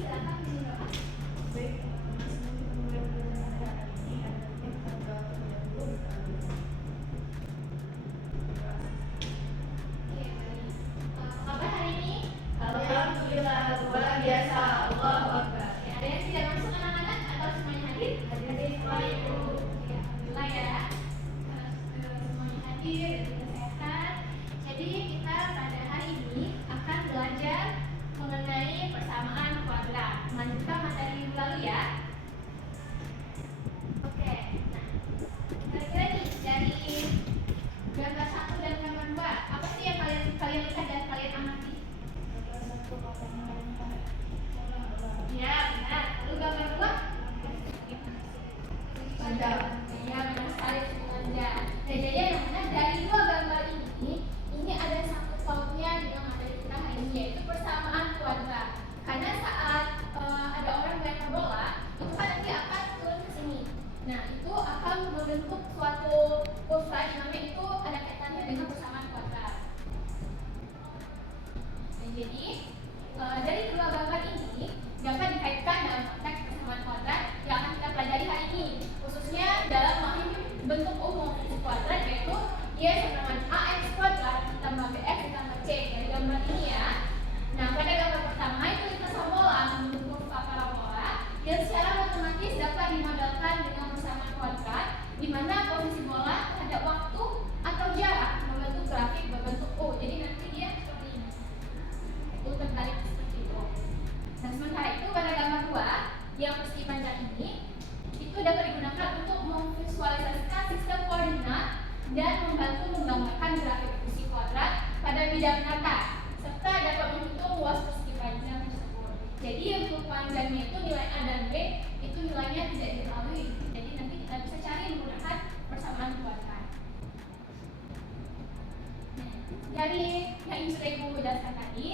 silakan menjelaskan. Baik, kemudian pada hari ini ada tanggal 30. Apa hari ini? Alhamdulillah, luar biasa. Allahu Akbar. Ada yang tidak masuk anak-anak atau semuanya hadir? Hadir Bapak Ibu. Alhamdulillah ya. Semuanya hadir dan juga sehat. Jadi kita pada hari ini akan belajar mengenai persamaan kuadrat. Melanjutkan materi minggu lalu ya. Oke. Nah, kira-kira nih dari gambar 1 dan gambar 2, apa sih yang kalian lihat dan kalian amati? Ya, benar. Lalu gambar 2? Panjang. Ya, benar sekali sengaja. Nah, jadi yang mana dari dua gambar ini ada satu pautnya dengan materi kita hari ini, yaitu persamaan kuadrat. Karena saat ada orang melempar bola, itu kan nanti akan turun ke sini. Nah, itu akan membentuk suatu pulsa yang namanya itu ada kaitannya dengan persamaan kuadrat. Nah, jadi dari dua gambar ini dapat dikaitkan dalam konteks persamaan kuadrat yang akan kita pelajari hari ini, khususnya dalam memahami bentuk umum fungsi kuadrat, yaitu dia sama dengan ax kuadrat ditambah bx ditambah c dari gambar ini ya. Nah, pada gambar pertama itu kita bola membentuk kurva parabola yang secara matematis dapat dimodelkan dengan persamaan kuadrat, di mana posisi bola terhadap waktu atau jarak membentuk grafik berbentuk U. Jadi nanti dia seperti ini, U terbalik seperti itu. Nah, sementara itu pada gambar 2 yang persegi panjang ini itu dapat digunakan untuk memvisualisasikan sistem koordinat dan membantu menggambarkan grafik persegi kuadrat pada bidang nyata, serta dapat menghitung luas persegi panjang tersebut. Jadi untuk panjangnya itu nilai A dan B itu nilainya tidak diketahui. Jadi nanti kita bisa cari menggunakan persamaan kuadrat. Nah, dari yang sudah Ibu jelaskan tadi,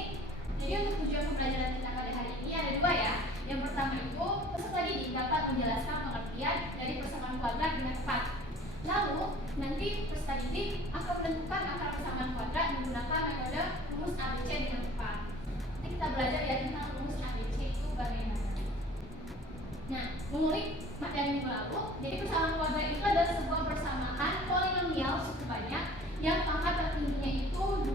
jadi untuk tujuan pembelajaran kita pada hari ini ada dua ya. Yang pertama itu peserta didik dapat menjelaskan pengertian dari persamaan kuadrat dengan tepat. Lalu nanti peserta didik akan menentukan akar persamaan kuadrat menggunakan metode rumus ABC dengan tepat. Nanti kita belajar ya tentang rumus ABC itu bagaimana. Nah, mengulik materi minggu lalu, jadi persamaan kuadrat itu adalah sebuah persamaan polinomial suku banyak yang pangkat tertingginya itu 2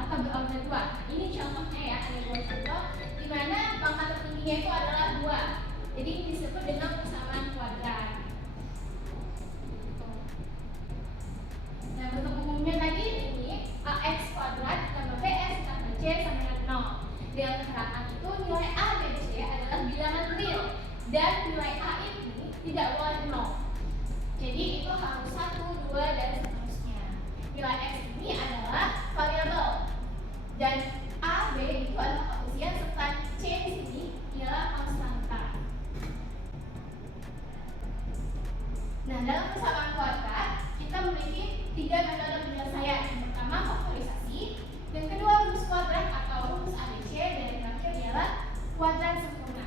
atau berorder 2. Nah, ini contohnya ya, ada dua contoh di mana pangkat tertingginya itu adalah 2. Jadi ini disebut dengan persamaan kuadrat. Nah, bentuk umumnya tadi ini ax kuadrat ditambah bx ditambah c sama dengan 0. Dengan keterangan itu nilai a dan c adalah bilangan real dan nilai a ini tidak boleh 0. Jadi itu harus 1, 2 dan seterusnya. Nilai x ini adalah variabel dan a, b itu adalah koefisien serta c di sini ialah konstanta. Nah, dalam persamaan kuadrat kita memiliki 3 metode penyelesaian. Yang pertama faktorisasi, yang kedua rumus kuadrat atau rumus ABC, dan yang terakhir ialah kuadrat sempurna.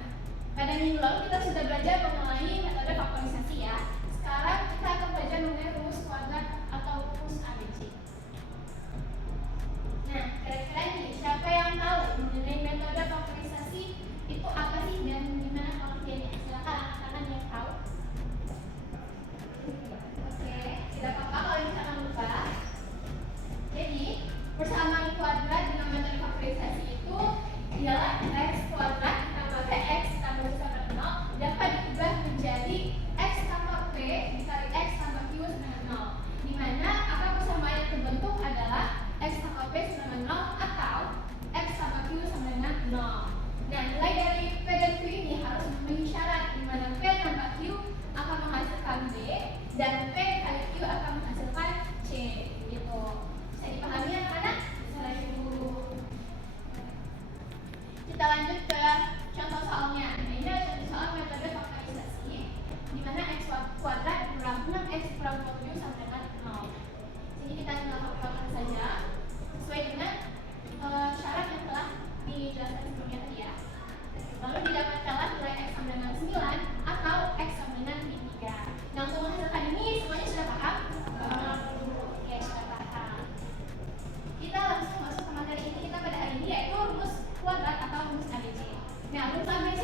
Pada minggu lalu kita sudah belajar mengenai metode faktorisasi ya. Sekarang kita akan belajar mengenai rumus kuadrat atau rumus ABC. Nah, kira-kira nih siapa yang tahu mengenai metode faktorisasi itu apa sih dan gimana pengertiannya? Silakan angkat yang tahu. Oke, tidak apa-apa kalau misalkan lupa. Jadi, persamaan kuadrat dengan metode faktorisasi itu ialah x kuadrat ditambah bx ditambah c sama 0 dapat diubah menjadi x tambah p dikali x tambah q sama 0. Di mana angka persamaan yang terbentuk adalah x tambah p sama 0 atau x tambah q sama dengan 0. Nah, nilai dari p dan q ini harus memenuhi syarat di mana p tambah q akan menghasilkan b dan p kali q akan menghasilkan c. Gitu. Bisa dipahami anak-anak? Bisa lanjut dulu. Kita lanjut ke contoh soalnya. Nah, ini adalah contoh soal metode faktorisasi di mana x kuadrat kurang 6x kurang 27 sama dengan 0. Sini kita tinggal faktorkan saja sesuai dengan syarat yang telah dijelaskan sebelumnya tadi ya. Lalu didapatkanlah nilai x sama dengan 9 atau x sama dengan 3. Nah, untuk menghasilkan ini semuanya sudah paham? Oke, sudah paham. Kita langsung masuk ke materi ini kita pada hari ini, yaitu rumus kuadrat atau rumus ABC. Nah, rumus ABC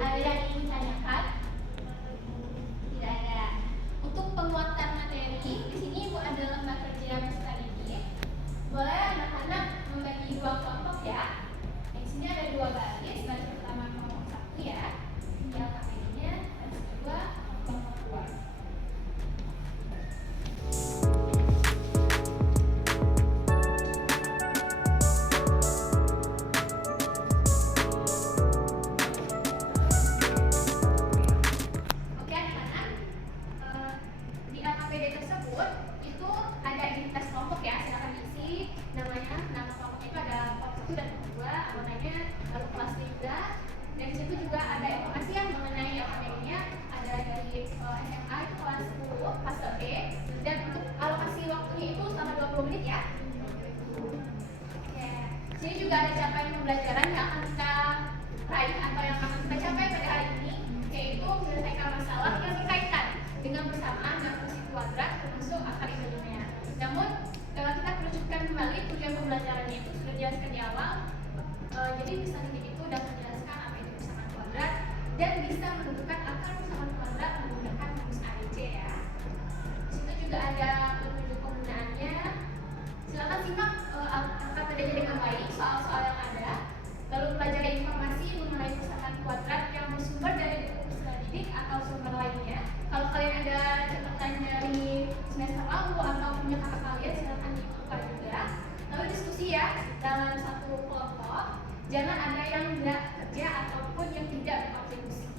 Ada yang ingin ditanyakan? Tidak ada. Untuk penguatan materi, di sini Ibu ada lembar kerja peserta didik. Boleh anak-anak membagi dua kelompok ya. Di sini ada dua baris. Baris pertama kelompok 1 ya. Ini LKPD-nya. Baris kedua kelompok 2. Oke anak-anak, di LKPD tersebut itu ada identitas kelompok ya. Silakan diisi namanya. Nama kelompoknya itu ada kelompok 1 dan kelompok 2, anggotanya, lalu kelasnya juga. Dan di situ juga ada informasi yang mengenai LKPD-nya. Ada dari SMA itu kelas 10, kelas B. Dan untuk alokasi waktunya itu selama 20 menit ya. Oke. Sini juga ada capaian pembelajaran yang akan kita raih atau yang akan kita capai pada hari ini, yaitu menyelesaikan masalah yang dikaitkan dengan bersamaan dan fungsi kuadrat termasuk akar ilmiah. Namun kita kerucutkan kembali tujuan pembelajarannya itu sudah dijelaskan di awal. Jadi bisa itu dapat menjelaskan apa itu bersamaan kuadrat dan bisa menentukan akar bersamaan kuadrat menggunakan rumus ABC ya. Di situ juga ada petunjuk penggunaannya. Silakan simak angkat adanya dengan baik soal-soal yang ada. Lalu pelajari informasi mengenai bersamaan kuadrat yang bersumber dari buku peserta didik atau sumber lainnya. Kalau kalian ada catatan dari semester lalu atau punya kakak kalian, silakan dibuka juga. Lalu diskusi ya dalam satu kelompok. Jangan ada yang tidak kerja ataupun yang tidak berkontribusi.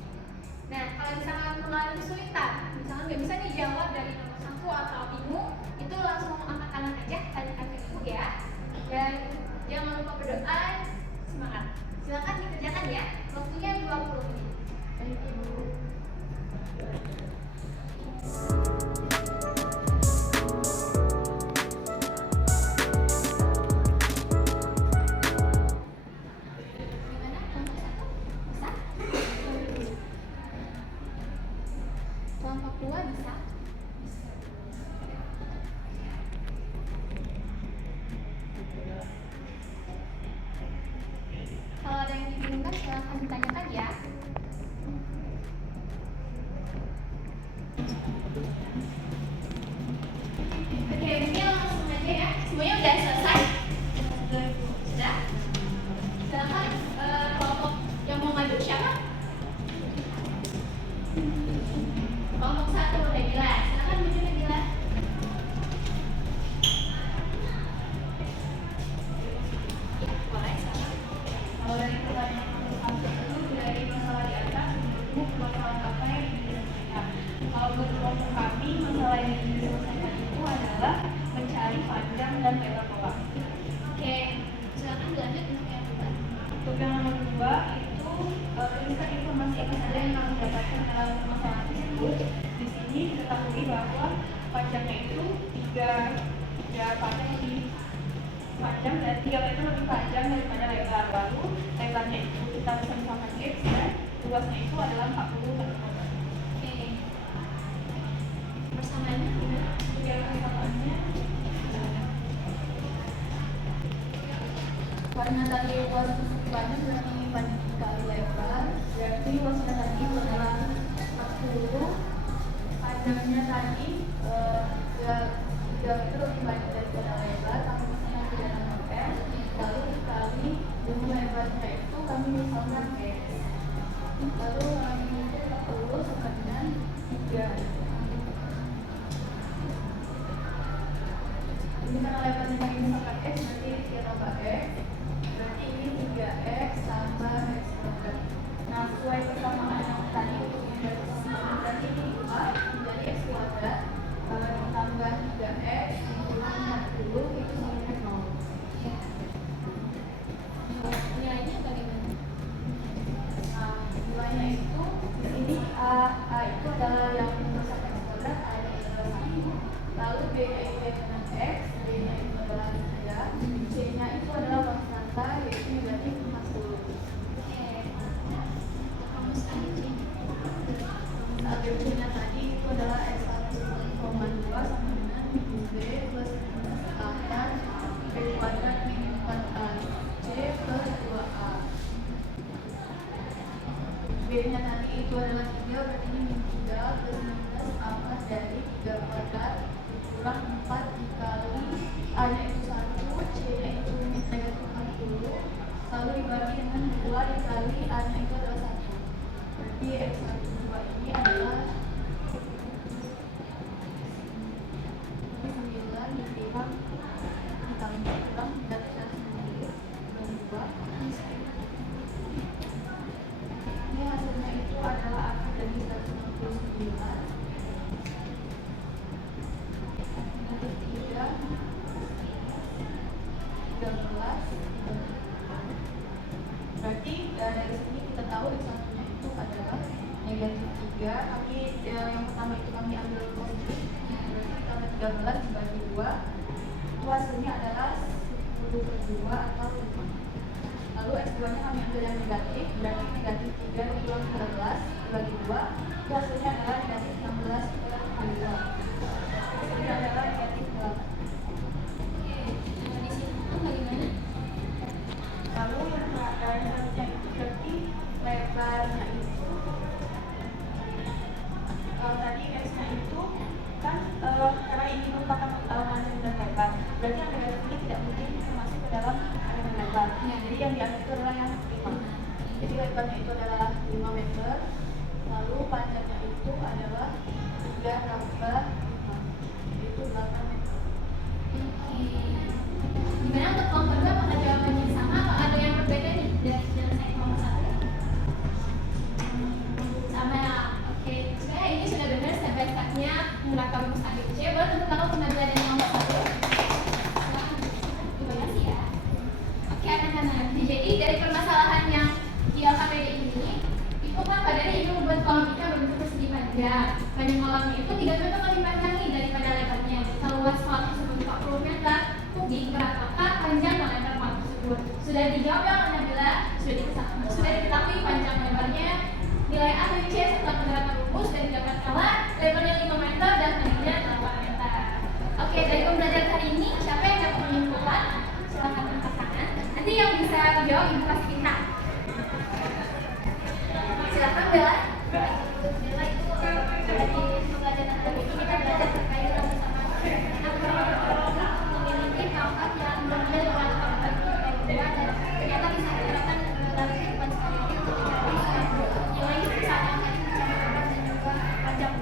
Nah, kalau misalkan mengalami kesulitan, misalkan nggak bisa dijawab dari nomor 1 atau bingung, itu langsung angkat tangan aja, tanyakan ke ibu ya. Dan jangan lupa berdoa. Semangat. Silakan dikerjakan ya. Waktunya 20 menit. Baik, Ibu. Gimana? Kelompok 1? Bisa? Kelompok 2 bisa? Kalau ada yang dibingungkan silahkan ditanyakan ya. Oke, ini langsung aja ya. Semuanya udah selesai? Sudah? Silahkan kelompok yang mau maju siapa? Kelompok 1 udah jelas. Silahkan maju Nabila. Boleh, silahkan. Kalau dari pertanyaan kelompok 1 itu dari masalah di atas untuk masalah apa yang diselesaikan. Kalau buat kelompok kami, masalah yang diselesaikan itu adalah mencari panjang dan lebar kolam. Oke, silakan dilanjut untuk yang kedua. Untuk yang nomor 2 itu tuliskan informasi apa saja yang kamu dapatkan dalam masalah tersebut. Di sini diketahui bahwa panjangnya itu 3 panjang lebih panjang dan 3 itu lebih panjang daripada lebar. Lalu lebarnya itu kita bisa misalkan X dan luasnya itu adalah 40 cm. Oke. Persamaannya gimana? Persamaannya karena tadi luas panjang berarti panjang kali lebar, berarti luasnya tadi itu adalah 40, panjangnya tadi 3 meter lebih panjang daripada lebar, kami misalnya 3 meter, lalu dikali dengan lebarnya itu kami misalkan X, lalu kami itu 40 sama dengan 3. Ini karena lebarnya kami misalkan X, nanti kita tambah X, berarti ini 3X tambah X kuadrat. Nah, sesuai persamaan yang tadi untuk yang persamaan tadi ini menjadi X kuadrat tambah 3X dikurangi 40 itu sama dengan 0. Nilainya bagaimana? Nilainya itu di sini A itu adalah yang bersama X kuadrat, A itu adalah 1, lalu B nya itu dengan X, B nya itu adalah 3, C nya itu adalah konstanta yaitu negatif 40. Oke. Rumus ABC-nya tadi itu adalah S1,2 sama dengan B plus 8 B kuadrat min 4A C plus 2A. B B-nya tadi itu adalah 3, berarti ini min 3 plus 16 pangkat dari 3 kuadrat kurang 4 dikali A-nya itu 1, C-nya itu negatif 40, lalu dibagi dengan 2 dikali A-nya itu adalah 1. Berarti X1, 2 ini adalah 9 dikali dikali kurang dari 1 dan 2. Ini hasilnya itu adalah akar dari 169 negatif 3 13. Berarti dari sini kita tahu X1 nya itu adalah negatif 3, tapi yang pertama itu kami ambil positif, berarti tambah 13 dibagi 2 itu hasilnya adalah 10/2 atau 5. Lalu X2 nya kami ambil yang negatif, berarti negatif 3 kurang 13 dibagi 2 itu hasilnya adalah negatif 16/2, hasilnya adalah negatif 8. Di sini tuh bagaimana? Lalu yang selanjutnya itu berarti lebarnya itu tadi X-nya itu kan karena ini merupakan panjang dan lebar, berarti yang negatif ini tidak mungkin masuk ke dalam yang lebar. Jadi yang diambil itu adalah yang 5. Jadi lebarnya itu adalah 5 meter, lalu panjangnya itu adalah 3 tambah 5, yaitu 8 meter. Gimana untuk kelompok 2, apakah jawabannya sama atau ada yang berbeda nih dari penyelesaian kelompok 1? Sama. Oke, sebenarnya ini sudah benar step by step-nya menerapkan rumus ABC. Boleh tentu tahu kembali ada kelompok 1. Silahkan. Terima kasih ya. Oke anak-anak, jadi dari permasalahan yang di LKPD ini, itu kan pada ini membuat kolam ikan berbentuk persegi panjang. Panjang kolamnya itu 3 meter lebih panjang nih daripada lebarnya. Kalau luas kolam tersebut 40 meter kubik, berapakah panjang dan lebar kolam tersebut? Sudah dijawab ya Nabila? Sudah diketahui panjang lebarnya nilai A dan C setelah penerapan rumus dan didapatkan bahwa lebarnya 5 meter dan panjangnya 8 meter. Oke, dari pembelajaran hari ini siapa yang dapat menyimpulkan? Silahkan angkat tangan. Nanti yang bisa menjawab ibu kasih pihak. Silahkan Bella. Bella itu dari pembelajaran hari ini kita belajar terkait sama memiliki pangkat yang berbeda dengan pangkat kedua dan ternyata bisa diterapkan dalam kehidupan sehari-hari untuk nilai besar angka ini bisa berubah dan juga panjang.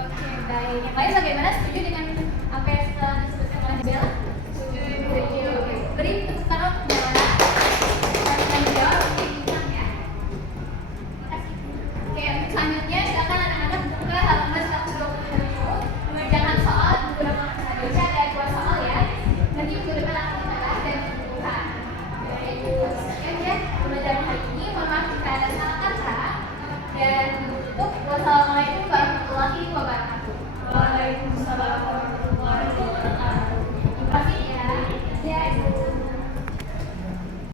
Oke, baik. Yang lain bagaimana?